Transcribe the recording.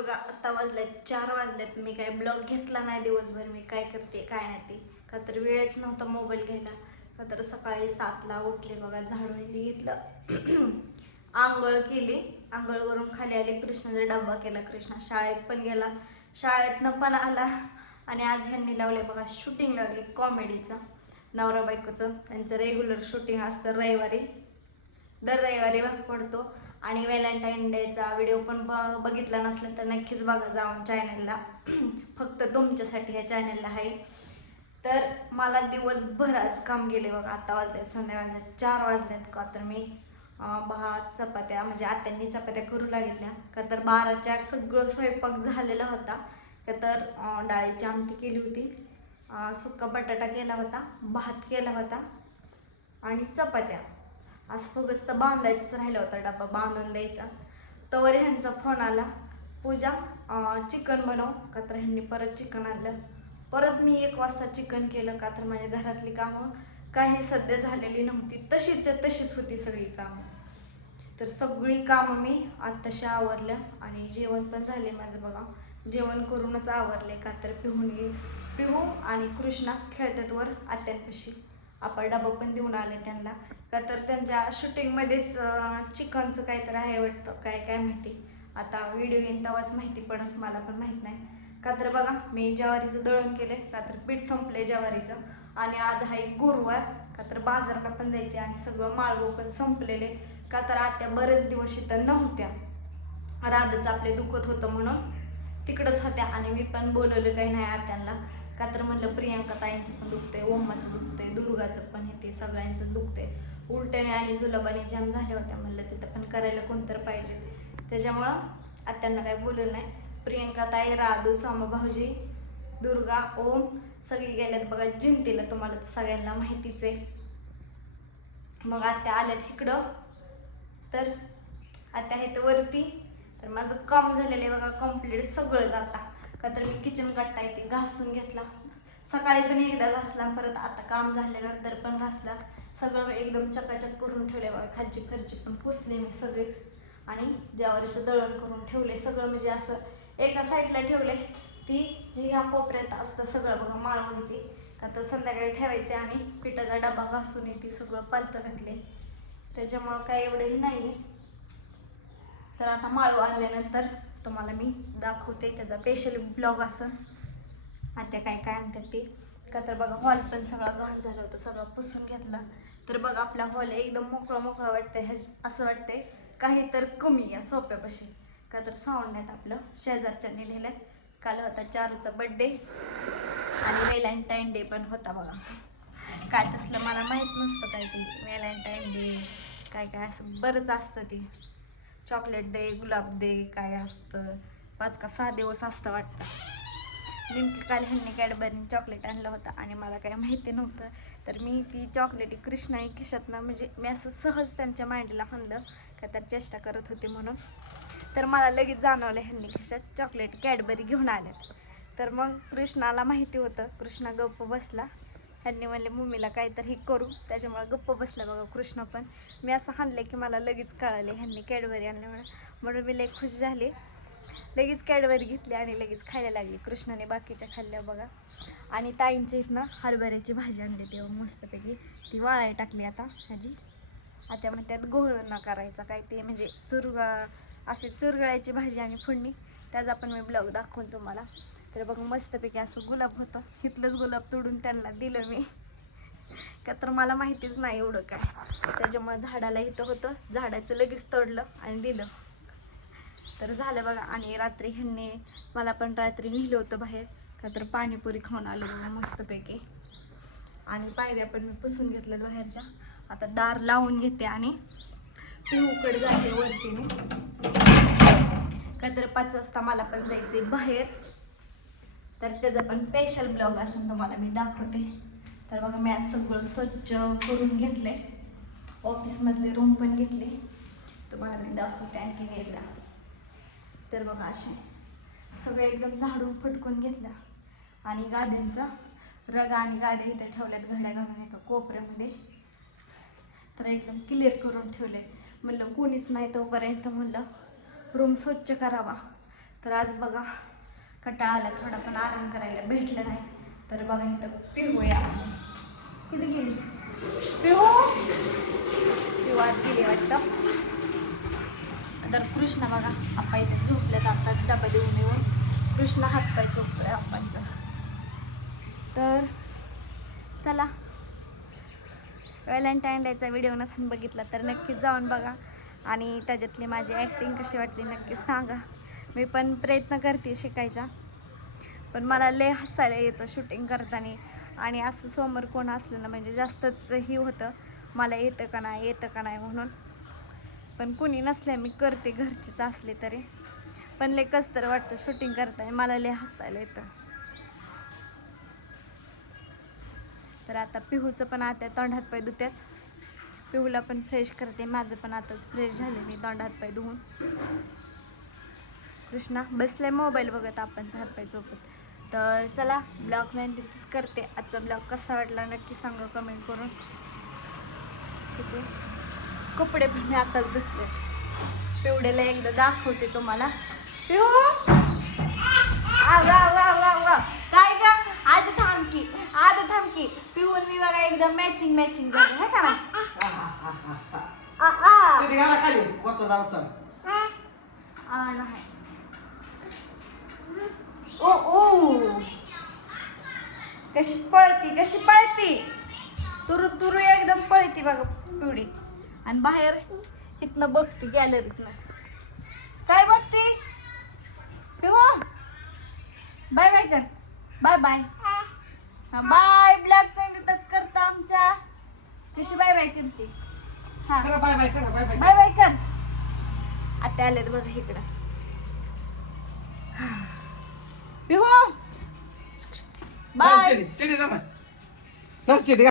बघा आत्ता वाजल्यात चार वाजल्यात. मी काय ब्लॉग घेतला नाही दिवसभर मी काय करते काय नाही ते. का तर वेळच नव्हता मोबाईल घ्यायला. का तर सकाळी सातला उठले बघा झाडून घेतलं. आंघोळ केली. आंघोळ करून खाली आले कृष्णाचा डब्बा केला. कृष्णा शाळेत पण गेला. शाळेतनं पण आला. आणि आज ह्यांनी लावले बघा शूटिंग लावले कॉमेडीचं नवरा बायकोचं. त्यांचं रेग्युलर शूटिंग असतं रविवारी. दर रविवारी भाग पडतो. आणि व्हॅलेंटाईन डेचा व्हिडिओ पण ब- बघितला नसला तर नक्कीच बघा जाऊन चॅनलला. फक्त तुमच्यासाठी ह्या चॅनलला आहे. तर मला दिवसभर आज काम गेले बघा. आता वाजले संध्याकाळच्या चार वाजलेत का तर मी भात चपात्या म्हणजे आत्यांनी चपात्या करू लागितल्या का तर बारा चार सगळं स्वयंपाक झालेला होता. का तर डाळीची आमटी केली होती. सुका सुक्का बटाटा केला होता भात केला होता आणि चपात्या. असं फक्त बांधायचंच राहिलं होतं डबा बांधून द्यायचा. तवर ह्यांचा फोन आला पूजा चिकन बनव. का तर ह्यांनी परत चिकन आणलं. परत मी एक वाजता चिकन केलं का तर माझ्या घरातली कामं. काही सध्या झालेली नव्हती तशीच तशीच होती सगळी कामं. तर सगळी कामं मी आत्ताशी आवरलं आणि जेवण पण झाले माझं बघा. जेवण करूनच आवरले का तर पिहून येईल पिहू आणि कृष्णा खेळतात वर आत्यांपाशी. आपण डबा पण देऊन आले त्यांना. का तर त्यांच्या शूटिंगमध्येच चिकनचं काहीतरी आहे वाटतं. काय काय माहिती? आता व्हिडिओ येईन तेव्हाच माहिती पडत मला पण माहीत नाही. का तर बघा मी ज्वारीचं दळण केलं का तर पीठ संपले ज्वारीचं. आणि आज आहे गुरुवार. का तर बाजाराला पण जायचे आणि सगळं माळगो पण संपलेले. का तर आत्या बरेच दिवस इथं नव्हत्या. राधच आपले दुखत होतं म्हणून तिकडंच होत्या. आणि मी पण बोलवलं काही नाही आत्यांना. का तर म्हणलं प्रियांका ताईंचं पण दुखतंय ओमाचं दुखतंय दुर्गाचं पण हे ते सगळ्यांचं दुखतंय. उलट्याने आणि जुलाबाने जाम झाल्या होत्या म्हणलं तिथं पण करायला कोणतर पाहिजे. त्याच्यामुळं आत्यांना काही बोललं नाही. प्रियंका ताई राधू सामा भाऊजी दुर्गा ओम सगळी गेल्यात बघा जिंतीला तुम्हाला तर सगळ्यांना माहितीच आहे. मग आत्या आल्यात इकडं. तर आत्या आहेत वरती. तर माझं काम झालेलं आहे बघा कंप्लीट सगळं जाता का तर मी किचन कट्टा येते घासून घेतला. सकाळी पण एकदा घासला परत आता काम झाल्यानंतर पण घासला. सगळं मी एकदम चकाचक करून ठेवले बघा खालची खरची पण पुसले मी सगळेच. आणि ज्यावरीचं दळण करून ठेवले सगळं म्हणजे असं एका साईडला ठेवले ती जी ह्या कोपऱ्यात असतं सगळं बघा माळून येते. का तर संध्याकाळी ठेवायचे आणि पिठाचा डबा घासून येते सगळं पालतं घातले. त्याच्यामुळं काय एवढंही नाही तर आता माळू आणल्यानंतर तुम्हाला मी दाखवते त्याचा स्पेशल ब्लॉग असं. आता काय काय आणतात ते. का तर बघा हॉल पण सगळा घाण झालं होतं सगळं पुसून घेतला. तर बघा आपला हॉल एकदम मोकळा मोकळा वाटतंय. ह्याच असं वाटतंय काही तर कमी या सोप्यापाशी. का तर सावण्यात आपलं. शेजारच्यांनी लिहिलं काल होता चारूचा बड्डे आणि व्हॅलेंटाईन डे पण होता बघा. काय तसलं मला माहीत नसतं काय ते. व्हॅलेंटाईन डे काय काय असं बरंच असतं ते. चॉकलेट दे गुलाब दे काय असतं. पाच का सहा दिवस असतं वाटतं. नेमकी काल ह्यांनी कॅडबरीने चॉकलेट आणलं होतं आणि मला काही माहिती नव्हतं. तर मी ती चॉकलेट कृष्णाई खिशातनं म्हणजे मी असं सहज त्यांच्या माइंडला म्हणलं का तर चेष्टा करत होते म्हणून. तर मला लगेच जाणवलं ह्यांनी खिशात चॉकलेट कॅडबरी घेऊन आल्यात. तर मग कृष्णाला माहिती होतं कृष्णा गप्प बसला. ह्यांनी म्हणले मम्मीला काहीतरी करू. त्याच्यामुळे गप्प बसला बघा कृष्ण पण. मी असं हाणले की मला लगेच कळाले ह्यांनी कॅडबरी आणल्यामुळे. म्हणून मी लई खुश झाले. लगेच कॅडबरी घेतली आणि लगेच खायला लागली. कृष्णाने बाकीच्या खाल्ल्या बघा. आणि ताईंच्या इथनं हरभऱ्याची भाजी आणली तेव्हा मस्तपैकी. ती वाळाय टाकली आता ह्याची आता मग त्यात गोळ न करायचा काय ते म्हणजे चुरगा असे चुरगळ्याची भाजी आणि फोडणी. त्याचा पण मी ब्लॉग दाखवून तुम्हाला. तर बघ मस्तपैकी असं गुलाब होतं. इथलंच गुलाब तोडून त्यांना दिलं मी. का तर मला माहितीच नाही एवढं काय. त्याच्यामुळे झाडाला इथं होतं. झाडाचं लगेच तोडलं आणि दिलं. तर झालं बघा आणि रात्री ह्यांनी मला पण रात्री नेलं होतं बाहेर. का तर पाणीपुरी खाऊन आलो बघा मस्तपैकी. आणि पायऱ्या पण मी पुसून घेतल्या बाहेरच्या. आता दार लावून घेते आणि पिहूकडे जाते वरती. मी का तर पाच वाजता मला पण जायचे बाहेर. तर त्याचा पण स्पेशल ब्लॉग असून तुम्हाला मी दाखवते. तर बघा मी आज सगळं स्वच्छ करून घेतलंय. ऑफिसमधले रूम पण घेतले. तुम्हाला मी दाखवते आणखी एकदा. तर बघा असे सगळं एकदम झाडून फटकून घेतलं. आणि गाद्यांचा रग आणि गाद्या इथं ठेवल्यात घड्या घालून एका कोपऱ्यामध्ये. तर एकदम क्लिअर करून ठेवले म्हणलं कोणीच नाही तोपर्यंत म्हणलं रूम स्वच्छ करावा. तर आज बघा कटाळा आला थोडा पण आराम करायला भेटलं नाही. तर बघा इथं पिहूया कुठे गेली? पिहू पिहू आत गेली वाटतं. तर कृष्ण बघा आप्पा इथे झोपले जातात डबा देऊन येऊन. कृष्ण हातपाय झोपतोय आप्पांचा. तर चला. व्हॅलेंटाईन डेचा व्हिडिओ नसून बघितला तर नक्कीच जाऊन बघा. आणि त्याच्यातली माझी ॲक्टिंग कशी वाटली नक्कीच सांगा. मी पण प्रयत्न करते शिकायचा. पण मला लय हसायला येतं शूटिंग करताना. आणि असं समोर कोण असलं ना म्हणजे जास्तच ही होतं. मला येतं का नाही येतं का नाही म्हणून. पण कुणी नसले मी करते घरचीच असले तरी. पण लय कस तर वाटतं शूटिंग करताय मला लय हसायला येतं. तर आता पिहूचं पण आता तोंडात पाय धुत्यात. पिहूला पण फ्रेश करते माझं पण आताच फ्रेश झाले मी तोंडात पाय धुवून. कृष्णा बसलाय मोबाईल बघत आपण हात पाय तर चला ब्लॉग तिथेच करते. आजचा ब्लॉग कसा वाटला नक्की सांगा कमेंट करून. ठीक आहे? कपडे पण मी आताच धुतले. पिवड्याला एकदा दाखवते तुम्हाला. पिहू आ, वा, वा, वा, वा. काय ग? आज थांबकी आज थांबकी. पिऊन मी बघा एकदम मॅचिंग मॅचिंग झाली है का? आ, आ. ते घाला खाली. वरचा जाऊचा आ, नाही. ओ ओ. कशी पळती कशी पळती? तुरु तुरु एकदम पळती बघा पिवडी आणि बाहेर इथनं बघते गॅलरीतनं काय बघती बाय बाय कर बाय बाय बाय ब्लॅक संगीतच करता आमच्या कशी बाय बाय करते हा बाय बाय करा बाय बाय बाय बाय कर आता आलेत बघा इकडं पिहू बाय चिडी चिडी